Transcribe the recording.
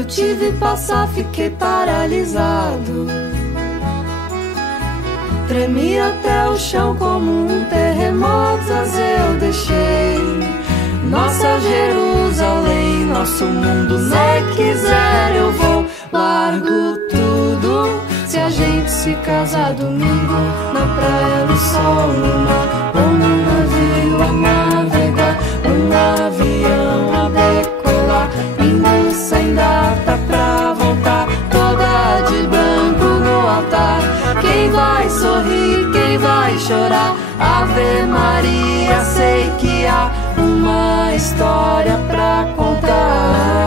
Quando te vi passar, fiquei paralisado. Tremi até o chão como um terremoto, as eu deixei. Nossa Jerusalém, nosso mundo, se quiser eu vou. Largo tudo, se a gente se casar domingo, na praia, no sol, no mar, ou num navio a navegar, um avião a decolar, indo sem data pra voltar, toda de branco no altar. Quem vai sorrir, quem vai chorar? Ave Maria, sei que há uma história pra contar.